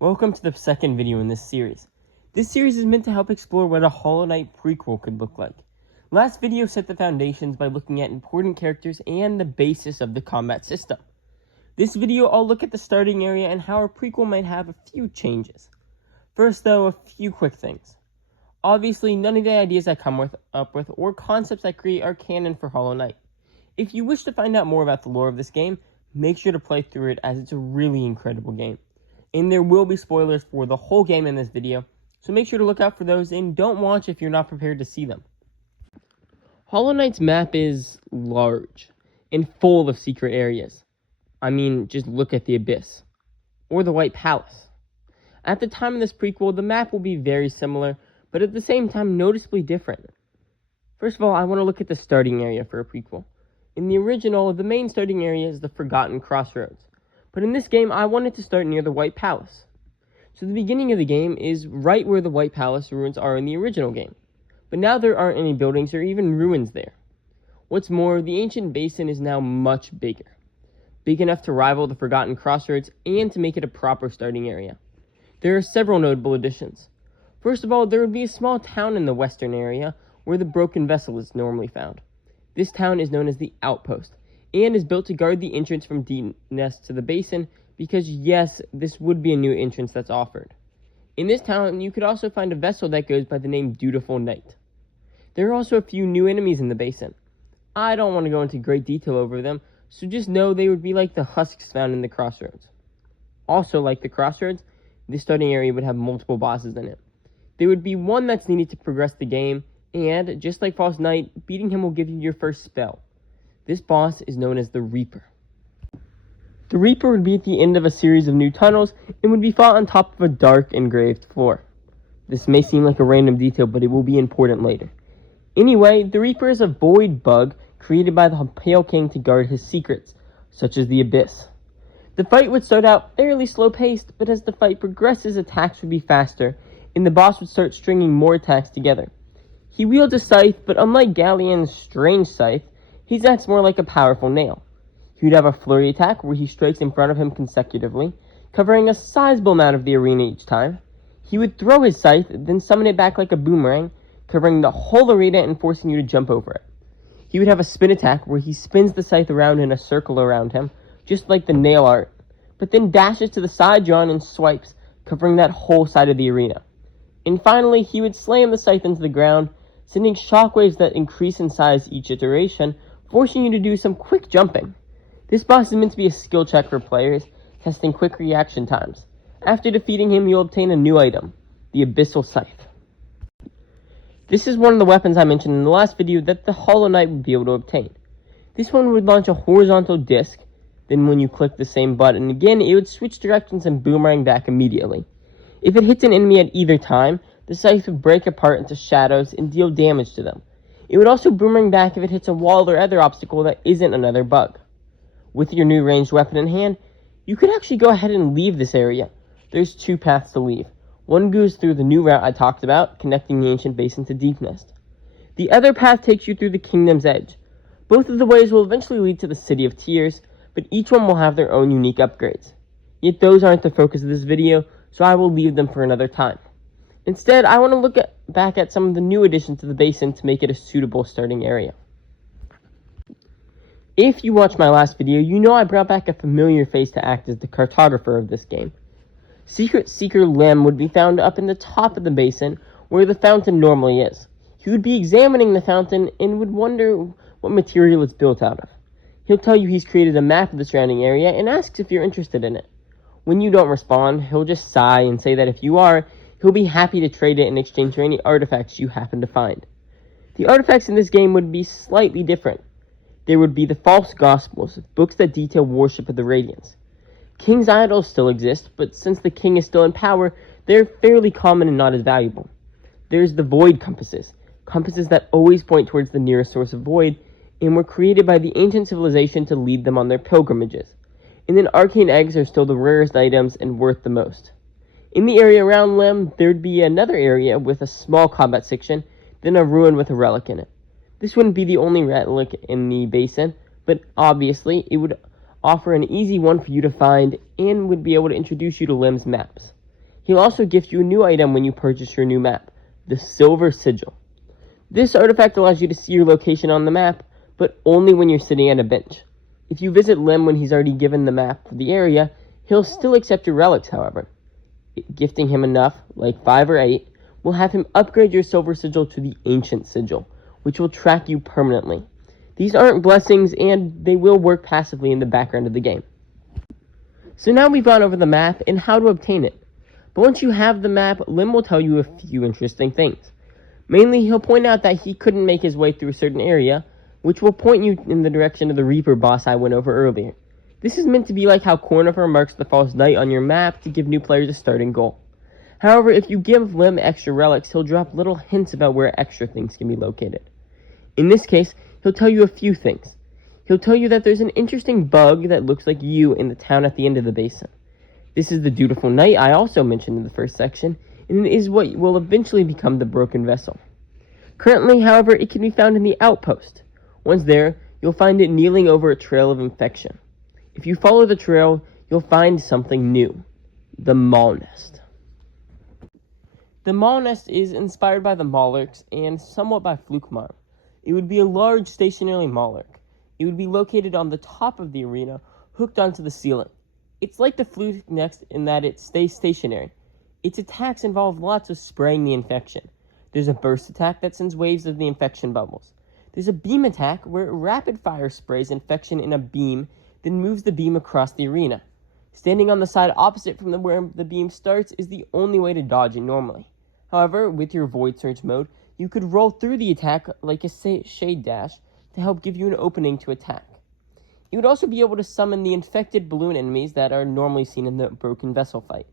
Welcome to the second video in this series. This series is meant to help explore what a Hollow Knight prequel could look like. Last video set the foundations by looking at important characters and the basis of the combat system. This video I'll look at the starting area and how a prequel might have a few changes. First though, a few quick things. Obviously, none of the ideas I come up with or concepts I create are canon for Hollow Knight. If you wish to find out more about the lore of this game, make sure to play through it as it's a really incredible game. And there will be spoilers for the whole game in this video, so make sure to look out for those and don't watch if you're not prepared to see them. Hollow Knight's map is large and full of secret areas. I mean, just look at the Abyss, or the White Palace. At the time of this prequel, the map will be very similar, but at the same time noticeably different. First of all, I want to look at the starting area for a prequel. In the original, the main starting area is the Forgotten Crossroads. But in this game, I wanted to start near the White Palace. So the beginning of the game is right where the White Palace ruins are in the original game. But now there aren't any buildings or even ruins there. What's more, the Ancient Basin is now much bigger. Big enough to rival the Forgotten Crossroads and to make it a proper starting area. There are several notable additions. First of all, there would be a small town in the western area where the broken vessel is normally found. This town is known as the Outpost, and is built to guard the entrance from D-Nest to the basin, because yes, this would be a new entrance that's offered. In this town, you could also find a vessel that goes by the name Dutiful Knight. There are also a few new enemies in the basin. I don't want to go into great detail over them, so just know they would be like the husks found in the Crossroads. Also, like the Crossroads, this starting area would have multiple bosses in it. There would be one that's needed to progress the game, and, just like False Knight, beating him will give you your first spell. This boss is known as the Reaper. The Reaper would be at the end of a series of new tunnels and would be fought on top of a dark, engraved floor. This may seem like a random detail, but it will be important later. Anyway, the Reaper is a void bug created by the Pale King to guard his secrets, such as the Abyss. The fight would start out fairly slow-paced, but as the fight progresses, attacks would be faster, and the boss would start stringing more attacks together. He wields a scythe, but unlike Galleon's strange scythe, his acts more like a powerful nail. He would have a flurry attack where he strikes in front of him consecutively, covering a sizable amount of the arena each time. He would throw his scythe, then summon it back like a boomerang, covering the whole arena and forcing you to jump over it. He would have a spin attack where he spins the scythe around in a circle around him, just like the nail art, but then dashes to the side yawn and swipes, covering that whole side of the arena. And finally, he would slam the scythe into the ground, sending shockwaves that increase in size each iteration, forcing you to do some quick jumping. This boss is meant to be a skill check for players, testing quick reaction times. After defeating him, you'll obtain a new item, the Abyssal Scythe. This is one of the weapons I mentioned in the last video that the Hollow Knight would be able to obtain. This one would launch a horizontal disc, then when you click the same button again, it would switch directions and boomerang back immediately. If it hits an enemy at either time, the scythe would break apart into shadows and deal damage to them. It would also boomerang back if it hits a wall or other obstacle that isn't another bug. With your new ranged weapon in hand, you could actually go ahead and leave this area. There's two paths to leave. One goes through the new route I talked about, connecting the Ancient Basin to D-Nest. The other path takes you through the Kingdom's Edge. Both of the ways will eventually lead to the City of Tears, but each one will have their own unique upgrades. Yet those aren't the focus of this video, so I will leave them for another time. Instead, I want to look back at some of the new additions to the basin to make it a suitable starting area. If you watched my last video, you know I brought back a familiar face to act as the cartographer of this game. Secret Seeker Lem would be found up in the top of the basin, where the fountain normally is. He would be examining the fountain and would wonder what material it's built out of. He'll tell you he's created a map of the surrounding area and asks if you're interested in it. When you don't respond, he'll just sigh and say that if you are, he'll be happy to trade it in exchange for any artifacts you happen to find. The artifacts in this game would be slightly different. There would be the False Gospels, books that detail worship of the Radiance. King's idols still exist, but since the king is still in power, they're fairly common and not as valuable. There's the Void Compasses, compasses that always point towards the nearest source of void, and were created by the ancient civilization to lead them on their pilgrimages. And then Arcane Eggs are still the rarest items and worth the most. In the area around Lem, there'd be another area with a small combat section, then a ruin with a relic in it. This wouldn't be the only relic in the basin, but obviously it would offer an easy one for you to find and would be able to introduce you to Lem's maps. He'll also gift you a new item when you purchase your new map, the Silver Sigil. This artifact allows you to see your location on the map, but only when you're sitting at a bench. If you visit Lim when he's already given the map for the area, he'll still accept your relics, however. Gifting him enough, like 5 or 8, will have him upgrade your Silver Sigil to the Ancient Sigil, which will track you permanently. These aren't blessings, and they will work passively in the background of the game. So now we've gone over the map and how to obtain it. But once you have the map, Lim will tell you a few interesting things. Mainly, he'll point out that he couldn't make his way through a certain area, which will point you in the direction of the Reaper boss I went over earlier. This is meant to be like how Cornifer marks the false knight on your map to give new players a starting goal. However, if you give Lim extra relics, he'll drop little hints about where extra things can be located. In this case, he'll tell you a few things. He'll tell you that there's an interesting bug that looks like you in the town at the end of the basin. This is the Dutiful Knight I also mentioned in the first section, and it is what will eventually become the Broken Vessel. Currently, however, it can be found in the outpost. Once there, you'll find it kneeling over a trail of infection. If you follow the trail, you'll find something new. The Maw Nest. The Maw Nest is inspired by the Mawlurks and somewhat by Flukemar. It would be a large stationary Mawlurk. It would be located on the top of the arena, hooked onto the ceiling. It's like the Fluke Nest in that it stays stationary. Its attacks involve lots of spraying the infection. There's a burst attack that sends waves of the infection bubbles. There's a beam attack where it rapid fire sprays infection in a beam, then moves the beam across the arena. Standing on the side opposite from where the beam starts is the only way to dodge it normally. However, with your Void Surge mode, you could roll through the attack like a Shade Dash to help give you an opening to attack. You would also be able to summon the infected balloon enemies that are normally seen in the Broken Vessel fight.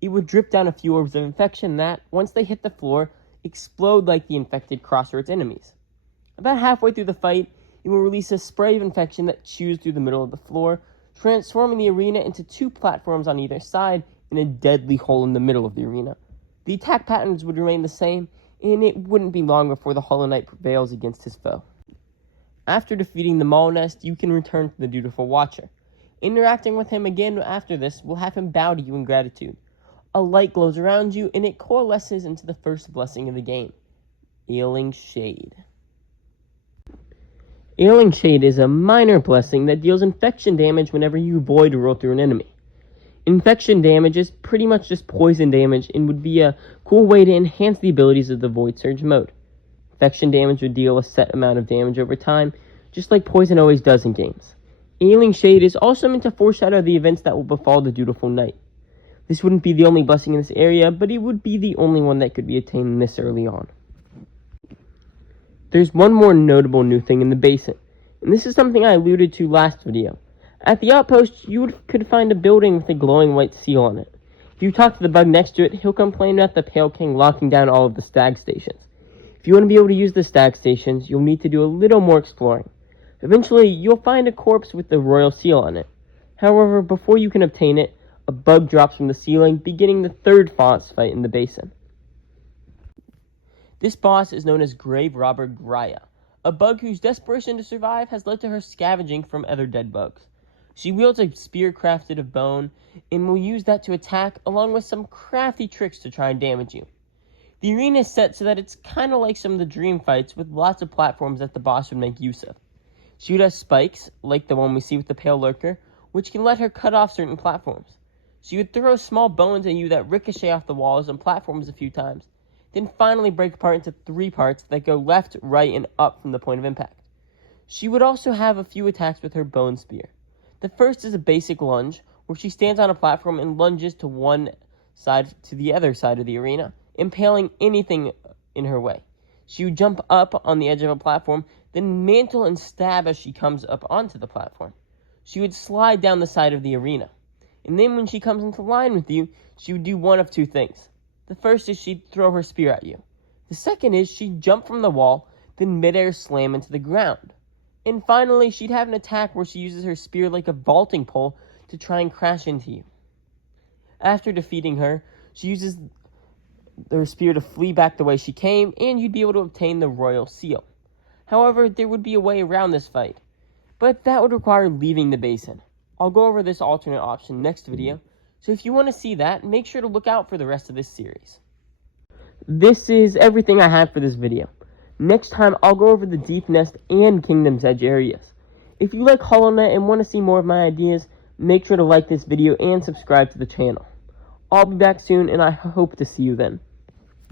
It would drip down a few orbs of infection that, once they hit the floor, explode like the infected Crossroads enemies. About halfway through the fight, it will release a spray of infection that chews through the middle of the floor, transforming the arena into 2 platforms on either side and a deadly hole in the middle of the arena. The attack patterns would remain the same, and it wouldn't be long before the Hollow Knight prevails against his foe. After defeating the Maw Nest, you can return to the Dutiful Watcher. Interacting with him again after this will have him bow to you in gratitude. A light glows around you, and it coalesces into the first blessing of the game, Ailing Shade. Ailing Shade is a minor blessing that deals infection damage whenever you void roll through an enemy. Infection damage is pretty much just poison damage and would be a cool way to enhance the abilities of the Void Surge mode. Infection damage would deal a set amount of damage over time, just like poison always does in games. Ailing Shade is also meant to foreshadow the events that will befall the Dutiful Knight. This wouldn't be the only blessing in this area, but it would be the only one that could be attained this early on. There's one more notable new thing in the basin, and this is something I alluded to last video. At the outpost, you could find a building with a glowing white seal on it. If you talk to the bug next to it, he'll complain about the Pale King locking down all of the stag stations. If you want to be able to use the stag stations, you'll need to do a little more exploring. Eventually, you'll find a corpse with the royal seal on it. However, before you can obtain it, a bug drops from the ceiling, beginning the 3rd boss fight in the basin. This boss is known as Grave Robber Graya, a bug whose desperation to survive has led to her scavenging from other dead bugs. She wields a spear crafted of bone, and will use that to attack, along with some crafty tricks to try and damage you. The arena is set so that it's kind of like some of the dream fights, with lots of platforms that the boss would make use of. She would have spikes, like the one we see with the Pale Lurker, which can let her cut off certain platforms. She would throw small bones at you that ricochet off the walls and platforms a few times, then finally break apart into 3 parts that go left, right, and up from the point of impact. She would also have a few attacks with her bone spear. The first is a basic lunge, where she stands on a platform and lunges to one side to the other side of the arena, impaling anything in her way. She would jump up on the edge of a platform, then mantle and stab as she comes up onto the platform. She would slide down the side of the arena. And then when she comes into line with you, she would do one of 2 things. The first is she'd throw her spear at you. The second is she'd jump from the wall, then midair slam into the ground. And finally, she'd have an attack where she uses her spear like a vaulting pole to try and crash into you. After defeating her, she uses her spear to flee back the way she came, and you'd be able to obtain the royal seal. However, there would be a way around this fight, but that would require leaving the basin. I'll go over this alternate option next video, So if you want to see that, make sure to look out for the rest of this series. This is everything I have for this video. Next time, I'll go over the Deep Nest and Kingdom's Edge areas. If you like Hollow Knight and want to see more of my ideas, make sure to like this video and subscribe to the channel. I'll be back soon, and I hope to see you then.